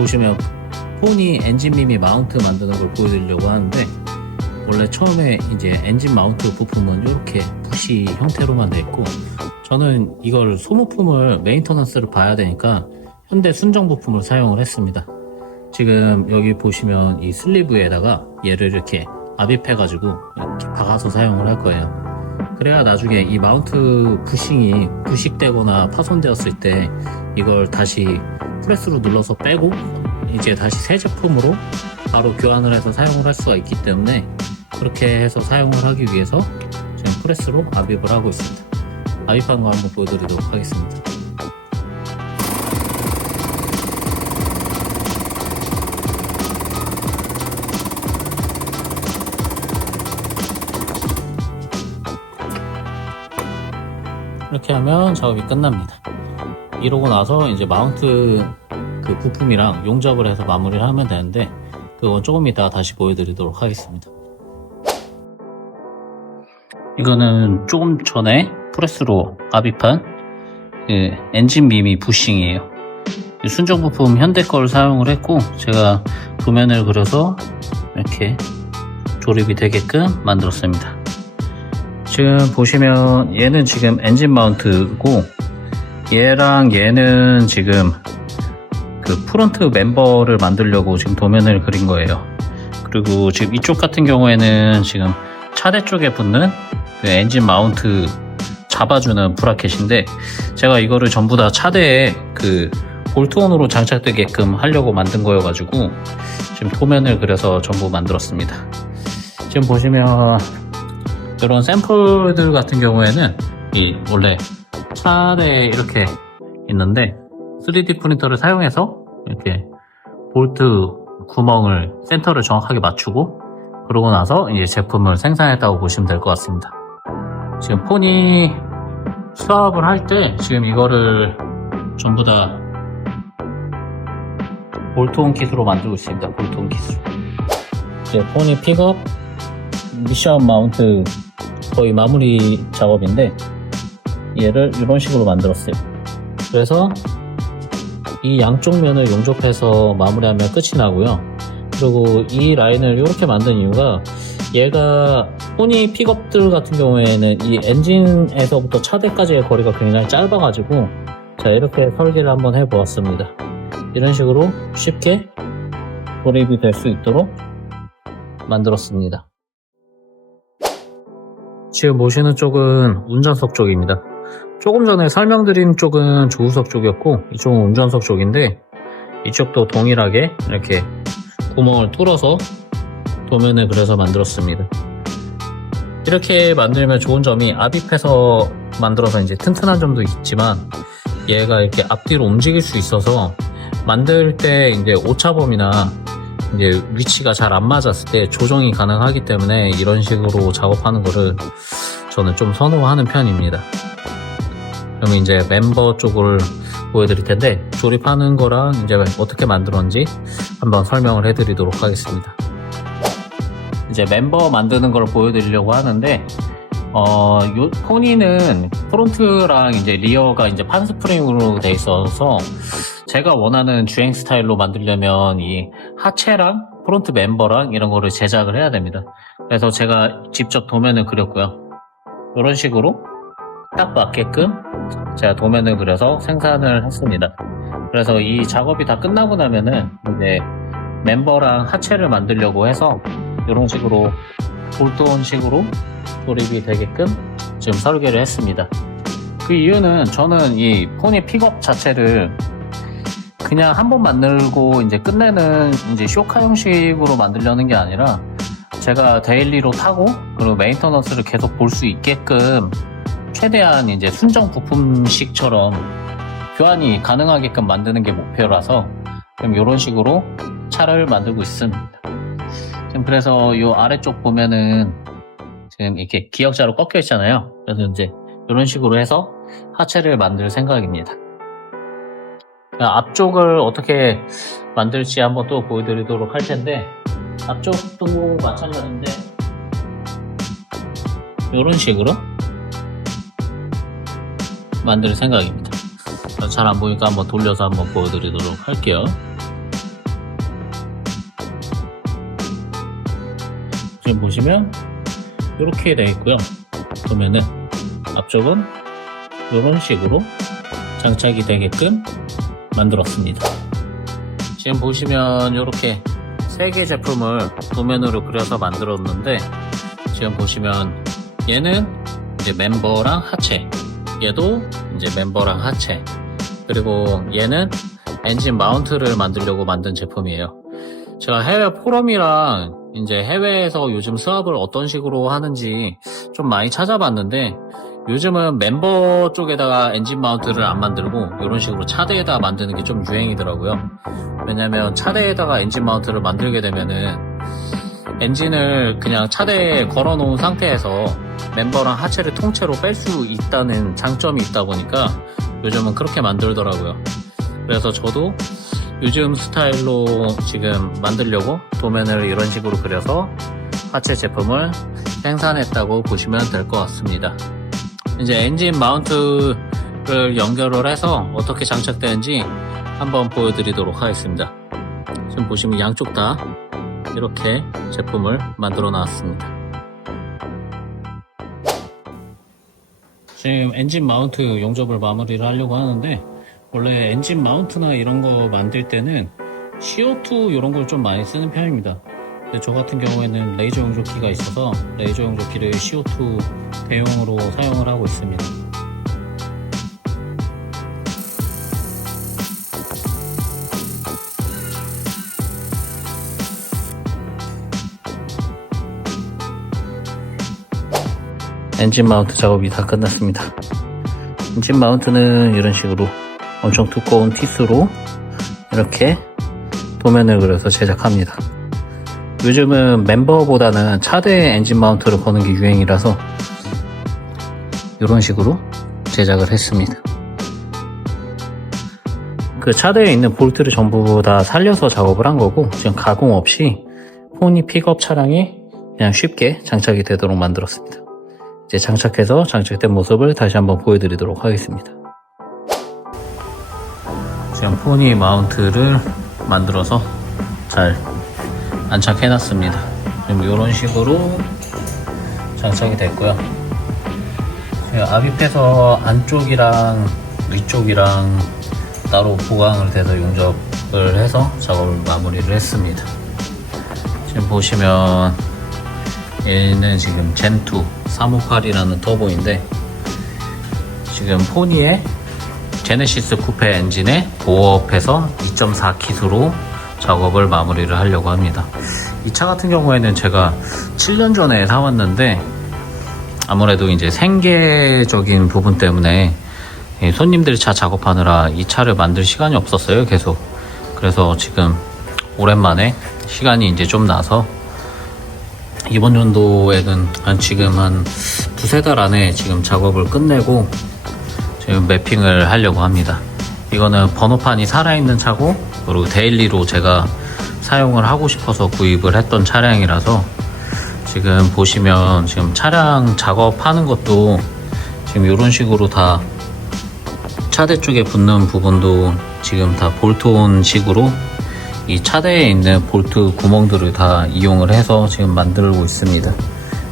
보시면 포니 엔진 미미 마운트 만드는 걸 보여드리려고 하는데 원래 처음에 이제 엔진 마운트 부품은 이렇게 부시 형태로만 돼 있고 저는 이걸 소모품을 메인터넌스를 봐야 되니까 현대 순정 부품을 사용을 했습니다. 지금 여기 보시면 이 슬리브에다가 얘를 이렇게 압입해 가지고 이렇게 박아서 사용을 할 거예요. 그래야 나중에 이 마운트 부싱이 부식되거나 파손되었을 때 이걸 다시 프레스로 눌러서 빼고 이제 다시 새 제품으로 바로 교환을 해서 사용을 할 수가 있기 때문에 그렇게 해서 사용을 하기 위해서 지금 프레스로 압입을 하고 있습니다. 압입한 거 한번 보여드리도록 하겠습니다. 이렇게 하면 작업이 끝납니다. 이러고 나서 이제 마운트 그 부품이랑 용접을 해서 마무리를 하면 되는데 그건 조금 이따 다시 보여드리도록 하겠습니다. 이거는 조금 전에 프레스로 압입한 그 엔진 미미 부싱이에요. 이 순정 부품 현대 걸 사용을 했고 제가 도면을 그려서 이렇게 조립이 되게끔 만들었습니다. 지금 보시면 얘는 지금 엔진 마운트고 얘랑 얘는 지금 그 프론트 멤버를 만들려고 지금 도면을 그린 거예요. 그리고 지금 이쪽 같은 경우에는 지금 차대 쪽에 붙는 그 엔진 마운트 잡아주는 브라켓인데 제가 이거를 전부 다 차대에 그 볼트온으로 장착되게끔 하려고 만든 거여가지고 지금 도면을 그려서 전부 만들었습니다. 지금 보시면 이런 샘플들 같은 경우에는 이 원래 차대에 이렇게 있는데 3D 프린터를 사용해서 이렇게 볼트 구멍을 센터를 정확하게 맞추고 그러고 나서 이제 제품을 생산했다고 보시면 될 것 같습니다. 지금 폰이 수압을 할 때 지금 이거를 전부 다 볼트온 킷으로 만들고 있습니다. 볼트온 킷으로. 이제 폰이 픽업 미션 마운트 거의 마무리 작업인데 얘를 이런 식으로 만들었어요. 그래서 이 양쪽 면을 용접해서 마무리하면 끝이 나고요. 그리고 이 라인을 이렇게 만든 이유가 얘가 포니 픽업들 같은 경우에는 이 엔진에서부터 차대까지의 거리가 굉장히 짧아가지고 자 이렇게 설계를 한번 해보았습니다. 이런 식으로 쉽게 조립이 될 수 있도록 만들었습니다. 지금 보시는 쪽은 운전석 쪽입니다. 조금 전에 설명드린 쪽은 조우석 쪽이었고 이쪽은 운전석 쪽인데 이쪽도 동일하게 이렇게 구멍을 뚫어서 도면을 그려서 만들었습니다. 이렇게 만들면 좋은 점이 압입해서 만들어서 이제 튼튼한 점도 있지만 얘가 이렇게 앞뒤로 움직일 수 있어서 만들 때 이제 오차범위나 이제 위치가 잘 안 맞았을 때 조정이 가능하기 때문에 이런 식으로 작업하는 거를 저는 좀 선호하는 편입니다. 그러면 이제 멤버 쪽을 보여드릴 텐데 조립하는 거랑 이제 어떻게 만들었는지 한번 설명을 해드리도록 하겠습니다. 이제 멤버 만드는 걸 보여드리려고 하는데 어, 요 포니는 프론트랑 이제 리어가 이제 판스프링으로 돼 있어서 제가 원하는 주행 스타일로 만들려면 이 하체랑 프론트 멤버랑 이런 거를 제작을 해야 됩니다. 그래서 제가 직접 도면을 그렸고요. 이런 식으로 딱 맞게끔 제가 도면을 그려서 생산을 했습니다. 그래서 이 작업이 다 끝나고 나면은 이제 멤버랑 하체를 만들려고 해서 이런 식으로 볼트온 식으로 조립이 되게끔 지금 설계를 했습니다. 그 이유는 저는 이 포니 픽업 자체를 그냥 한 번 만들고 이제 끝내는 이제 쇼카 형식으로 만들려는 게 아니라 제가 데일리로 타고 그리고 메인터넌스를 계속 볼 수 있게끔 최대한 이제 순정 부품식처럼 교환이 가능하게끔 만드는 게 목표라서 지금 이런 식으로 차를 만들고 있습니다. 지금 그래서 이 아래쪽 보면은 지금 이렇게 기역자로 꺾여 있잖아요. 그래서 이제 이런 식으로 해서 하체를 만들 생각입니다. 앞쪽을 어떻게 만들지 한번 또 보여드리도록 할 텐데 앞쪽도 마찬가지인데 이런 식으로 만들 생각입니다. 잘 안 보니까 한번 돌려서 한번 보여드리도록 할게요. 지금 보시면 이렇게 되어 있고요. 그러면은 앞쪽은 이런 식으로 장착이 되게끔 만들었습니다. 지금 보시면 이렇게 세 개 제품을 도면으로 그려서 만들었는데 지금 보시면 얘는 이제 멤버랑 하체 얘도 이제 멤버랑 하체 그리고 얘는 엔진 마운트를 만들려고 만든 제품이에요. 제가 해외 포럼이랑 이제 해외에서 요즘 수압을 어떤 식으로 하는지 좀 많이 찾아봤는데 요즘은 멤버 쪽에다가 엔진 마운트를 안 만들고 이런 식으로 차대에다 만드는 게 좀 유행이더라고요. 왜냐면 차대에다가 엔진 마운트를 만들게 되면은 엔진을 그냥 차대에 걸어 놓은 상태에서 멤버랑 하체를 통째로 뺄 수 있다는 장점이 있다 보니까 요즘은 그렇게 만들더라고요. 그래서 저도 요즘 스타일로 지금 만들려고 도면을 이런 식으로 그려서 하체 제품을 생산했다고 보시면 될 것 같습니다. 이제 엔진 마운트를 연결을 해서 어떻게 장착되는지 한번 보여드리도록 하겠습니다. 지금 보시면 양쪽 다 이렇게 제품을 만들어 놨습니다. 지금 엔진 마운트 용접을 마무리를 하려고 하는데 원래 엔진 마운트나 이런 거 만들 때는 CO2 이런 걸 좀 많이 쓰는 편입니다. 근데 저 같은 경우에는 레이저 용접기가 있어서 레이저 용접기를 CO2 대용으로 사용을 하고 있습니다. 엔진 마운트 작업이 다 끝났습니다. 엔진 마운트는 이런 식으로 엄청 두꺼운 티스로 이렇게 도면을 그려서 제작합니다. 요즘은 멤버보다는 차대에 엔진 마운트를 거는 게 유행이라서 이런 식으로 제작을 했습니다. 그 차대에 있는 볼트를 전부 다 살려서 작업을 한 거고 지금 가공 없이 포니 픽업 차량에 그냥 쉽게 장착이 되도록 만들었습니다. 이제 장착해서 장착된 모습을 다시 한번 보여드리도록 하겠습니다. 지금 포니 마운트를 만들어서 잘 안착해놨습니다. 지금 이런 식으로 장착이 됐고요. 지금 압입해서 안쪽이랑 위쪽이랑 따로 보강을 돼서 용접을 해서 작업을 마무리를 했습니다. 지금 보시면 얘는 지금 젠2 358이라는 터보인데 지금 포니의 제네시스 쿠페 엔진에 보업해서 2.4 킷으로 작업을 마무리를 하려고 합니다. 이 차 같은 경우에는 제가 7년 전에 사왔는데 아무래도 이제 생계적인 부분 때문에 이 손님들 차 작업하느라 이 차를 만들 시간이 없었어요, 계속. 그래서 지금 오랜만에 시간이 이제 좀 나서 이번 연도에는 한 지금 한 두세 달 안에 지금 작업을 끝내고 지금 매핑을 하려고 합니다. 이거는 번호판이 살아있는 차고 그리고 데일리로 제가 사용을 하고 싶어서 구입을 했던 차량이라서 지금 보시면 지금 차량 작업하는 것도 지금 이런 식으로 다 차대 쪽에 붙는 부분도 지금 다 볼트온 식으로 이 차대에 있는 볼트 구멍들을 다 이용을 해서 지금 만들고 있습니다.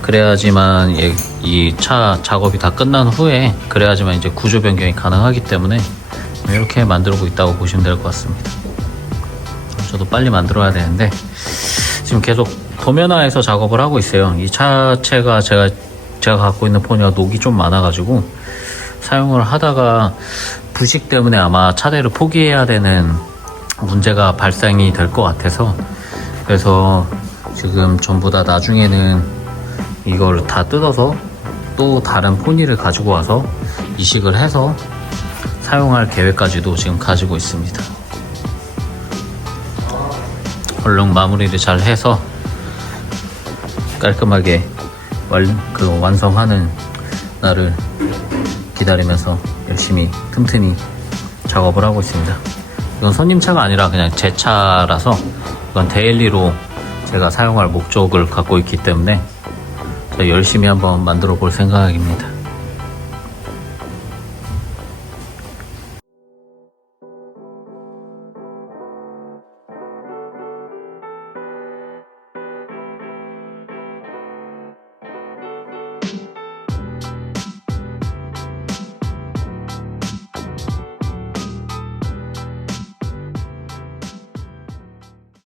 그래야지만 이 차 작업이 다 끝난 후에 그래야지만 이제 구조 변경이 가능하기 때문에 이렇게 만들고 있다고 보시면 될 것 같습니다. 저도 빨리 만들어야 되는데 지금 계속 도면화해서 작업을 하고 있어요. 이 차체가 제가 제가 갖고 있는 포니가 녹이 좀 많아가지고 사용을 하다가 부식 때문에 아마 차대를 포기해야 되는 문제가 발생이 될 것 같아서 그래서 지금 전부 다 나중에는 이걸 다 뜯어서 또 다른 포니를 가지고 와서 이식을 해서 사용할 계획까지도 지금 가지고 있습니다. 얼른 마무리를 잘 해서 깔끔하게 완, 그 완성하는 날을 기다리면서 열심히 틈틈이 작업을 하고 있습니다. 이건 손님 차가 아니라 그냥 제 차라서 이건 데일리로 제가 사용할 목적을 갖고 있기 때문에 열심히 한번 만들어 볼 생각입니다.